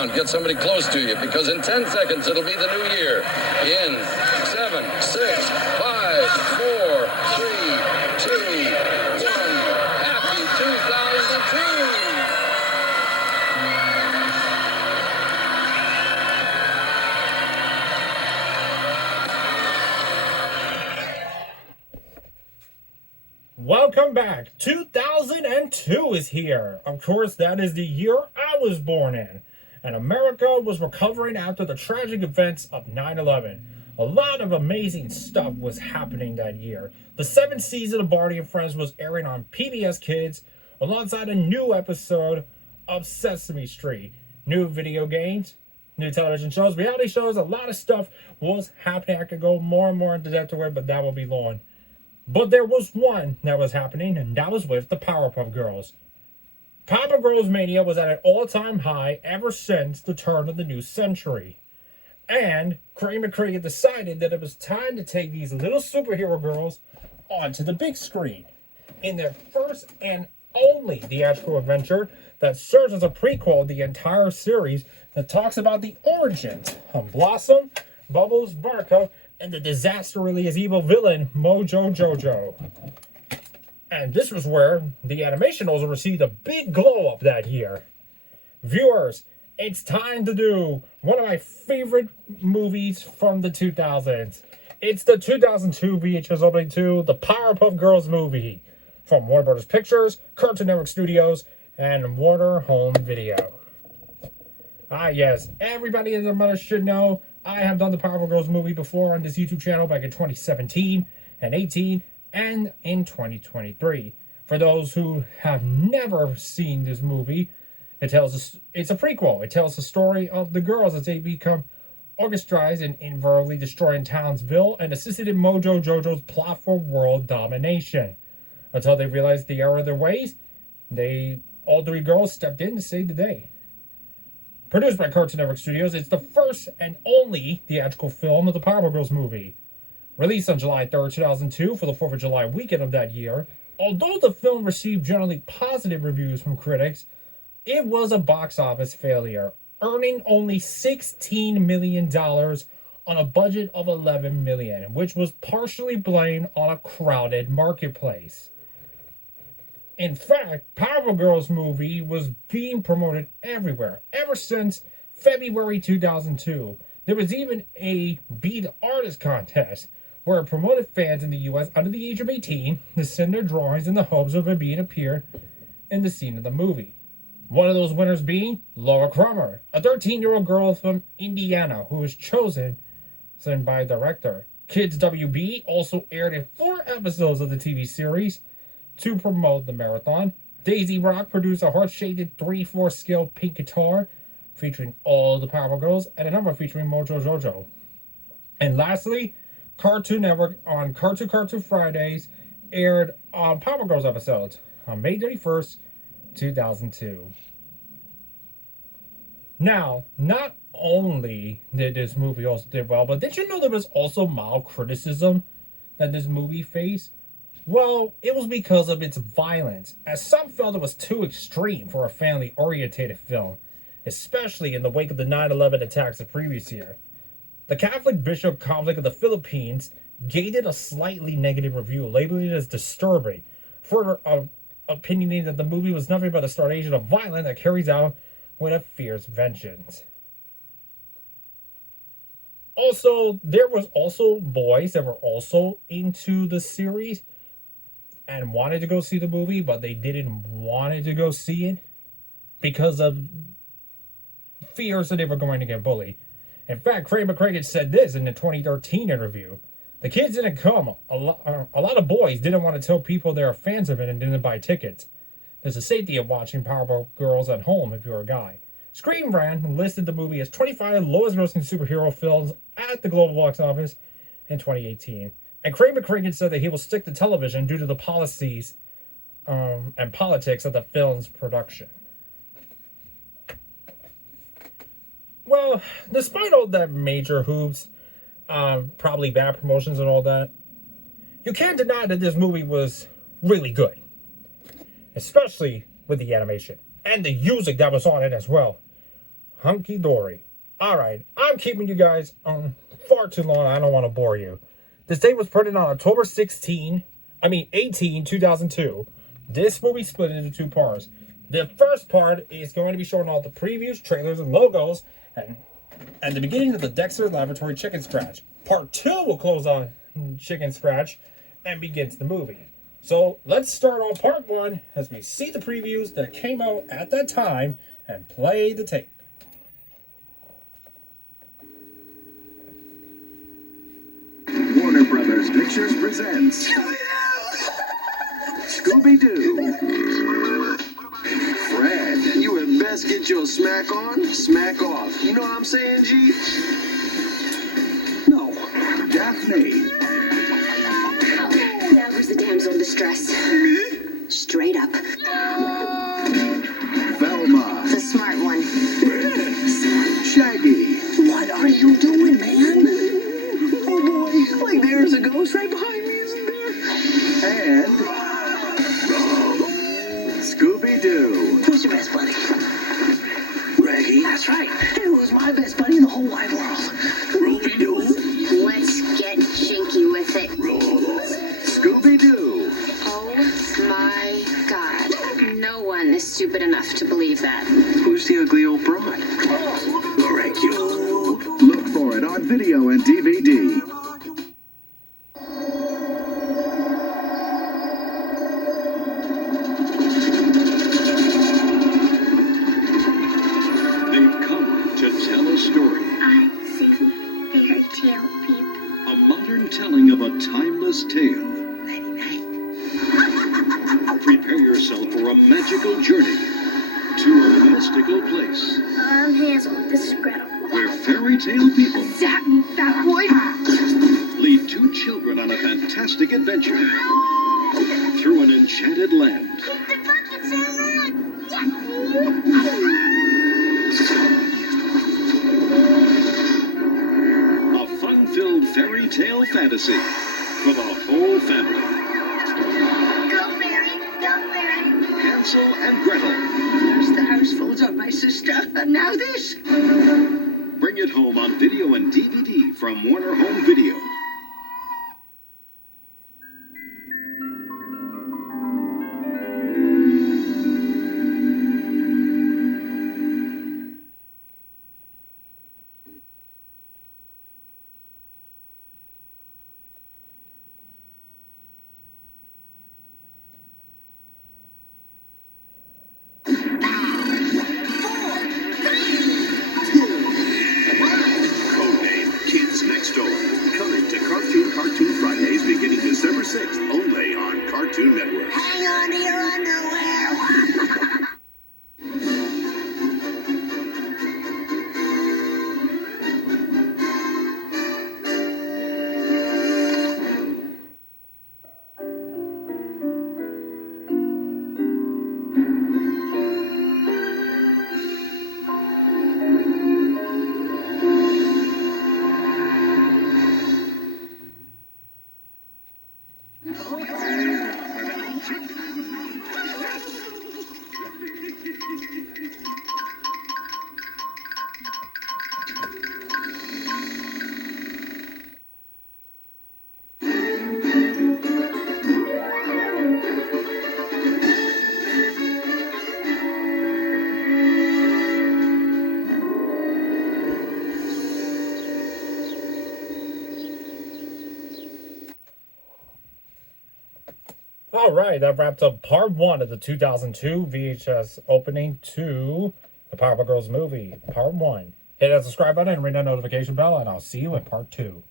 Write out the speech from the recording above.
count. Get somebody close to you, because in 10 seconds it'll be the new year. In 7, 6, 5, 4, 3, 2, 1. Happy 2002! Welcome back. 2002 is here. Of course, that is the year I was born in. And America was recovering after the tragic events of 9/11. A lot of amazing stuff was happening that year. The 7th season of Barney and Friends was airing on PBS Kids, alongside a new episode of Sesame Street. New video games, new television shows, reality shows, a lot of stuff was happening. I could go more and more into depth to it, but that will be long. But there was one that was happening, and that was with the Powerpuff Girls. Powerpuff Girls mania was at an all-time high ever since the turn of the new century. And Kramer McCracken decided that it was time to take these little superhero girls onto the big screen in their first and only theatrical adventure that serves as a prequel of the entire series that talks about the origins of Blossom, Bubbles, Buttercup, and the disastrously evil villain, Mojo Jojo. And this was where the animation also received a big glow-up that year. Viewers, it's time to do one of my favorite movies from the 2000s. It's the 2002 VHS DVD, the Powerpuff Girls Movie, from Warner Brothers Pictures, Cartoon Network Studios, and Warner Home Video. Ah, yes, everybody and their mother should know I have done the Powerpuff Girls movie before on this YouTube channel back in 2017 and 18 and in 2023. For those who have never seen this movie, it's a prequel. It tells the story of the girls as they become orchestrated in inadvertently destroying Townsville and assisted in Mojo Jojo's plot for world domination. Until they realized the error of their ways, all 3 girls stepped in to save the day. Produced by Cartoon Network Studios, it's the first and only theatrical film of the Powerpuff Girls movie. Released on July 3rd, 2002 for the 4th of July weekend of that year, although the film received generally positive reviews from critics, it was a box office failure, earning only $16 million on a budget of $11 million, which was partially blamed on a crowded marketplace. In fact, Powerpuff Girls movie was being promoted everywhere ever since February 2002. There was even a Be the Artist contest where it promoted fans in the U.S. under the age of 18 to send their drawings in the hopes of it being appeared in the scene of the movie. One of those winners being Laura Cromer, a 13-year-old girl from Indiana who was chosen by the director. Kids WB also aired in 4 episodes of the TV series to promote the marathon. Daisy Rock produced a heart-shaded 3/4 scale pink guitar featuring all the Powerpuff Girls and a number featuring Mojo Jojo. And lastly, Cartoon Network on Cartoon Fridays aired Powerpuff Girls episodes on May 31st, 2002. Now, not only did this movie also did well, but did you know there was also mild criticism that this movie faced? Well, it was because of its violence, as some felt it was too extreme for a family-oriented film, especially in the wake of the 9/11 attacks the previous year. The Catholic Bishop Conflict of the Philippines gave it a slightly negative review, labeling it as disturbing, further opinionating that the movie was nothing but a starvation of violence that carries out with a fierce vengeance. Also, there was also boys that were also into the series and wanted to go see the movie, but they didn't want to go see it because of fears that they were going to get bullied. In fact, Kramer McCracken said this in the 2013 interview. The kids didn't come. A lot of boys didn't want to tell people they were fans of it and didn't buy tickets. There's a safety of watching Powerpuff Girls at home if you're a guy. Screen Rant listed the movie as 25 lowest grossing superhero films at the global box office in 2018. And Kramer McCracken said that he will stick to television due to the policies and politics of the film's production. Well, despite all that major hoops, probably bad promotions and all that, you can't deny that this movie was really good. Especially with the animation and the music that was on it as well. hunky-dory. Alright, I'm keeping you guys on far too long. I don't want to bore you. This date was printed on October 18, 2002. This will be split into two parts. The first part is going to be showing all the previews, trailers, and logos, and the beginning of the Dexter Laboratory Chicken Scratch. Part 2 will close on Chicken Scratch and begins the movie. So let's start on part 1 as we see the previews that came out at that time and play the tape. Warner Brothers Pictures presents Scooby-Doo. Fred, You had best get your smack on, smack off. You know what I'm saying, G? no, Daphne, That was the damsel in distress. Straight up. Velma, The smart one. Shaggy, What are you doing, man? Oh boy, like there's a ghost right behind me, isn't there? and Scooby-Doo. Who's your best buddy? Reggie. That's right. And who's my best buddy in the whole wide world? Ruby-Doo. Let's get jinky with it. Scooby-Doo. Oh my God. No one is stupid enough to believe that. Who's the ugly old broad? Thank you. Look for it on video and DVD. They've come to tell a story, I see fairy tale people. a modern telling of a timeless tale. Prepare yourself for a magical journey to a mystical place I'm Hansel. This is Gretel. where fairy tale people Zap me, fat boy. lead two children on a fantastic adventure through an enchanted land. The buckets are red. A fun-filled fairy tale fantasy for the whole family. Go, fairy. Go, fairy. Hansel and Gretel. First the house falls on my sister, and now this. Bring it home on video and DVD from Warner Home Video. Codename Kids Next Door. Coming to Cartoon Fridays beginning December 6th, only on Cartoon Network. Hang on to your underwear. Alright, that wraps up part 1 of the 2002 VHS opening to the Powerpuff Girls movie, part 1. Hit that subscribe button and ring that notification bell, and I'll see you in part 2.